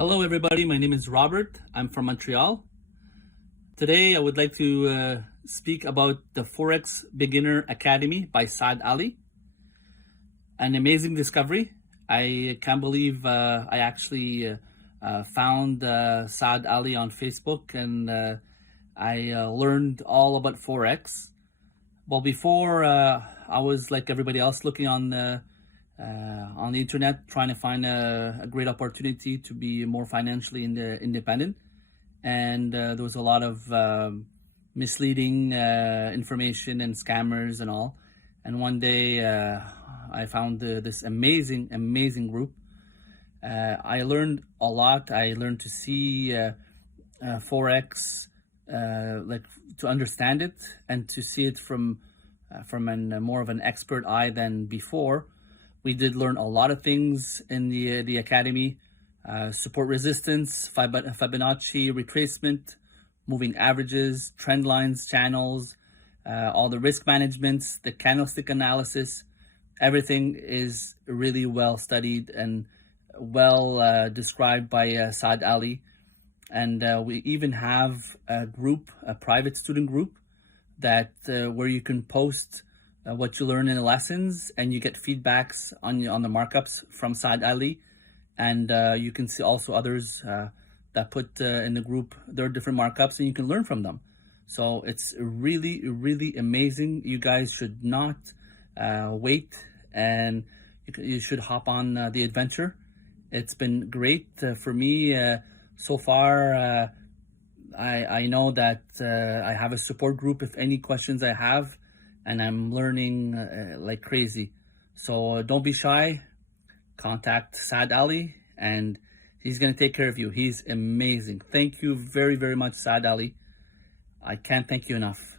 Hello everybody, my name is Robert. I'm from Montreal. Today I would like to speak about the Forex Beginner Academy by Saad Ali. An amazing discovery. I can't believe I actually found Saad Ali on Facebook, and I learned all about Forex. Well, before I was like everybody else, looking on the internet, trying to find a great opportunity to be more financially independent. And there was a lot of misleading information and scammers and all. And one day I found this amazing group. I learned a lot. I learned to see Forex, like to understand it and to see it from more of an expert eye than before. We did learn a lot of things in the academy: support resistance, Fibonacci retracement, moving averages, trend lines, channels, all the risk managements, the candlestick analysis. Everything is really well studied and well described by Saad Ali. And we even have a group, a private student group, that where you can post what you learn in the lessons, and you get feedbacks on the markups from Saad Ali. And you can see also others that put in the group their different markups, and you can learn from them. So it's really amazing. You guys should not wait, and you should hop on the adventure. It's been great for me so far. I know that I have a support group if any questions I have, and I'm learning like crazy. So don't be shy. Contact Saad Ali, and he's going to take care of you. He's amazing. Thank you very much, Saad Ali. I can't thank you enough.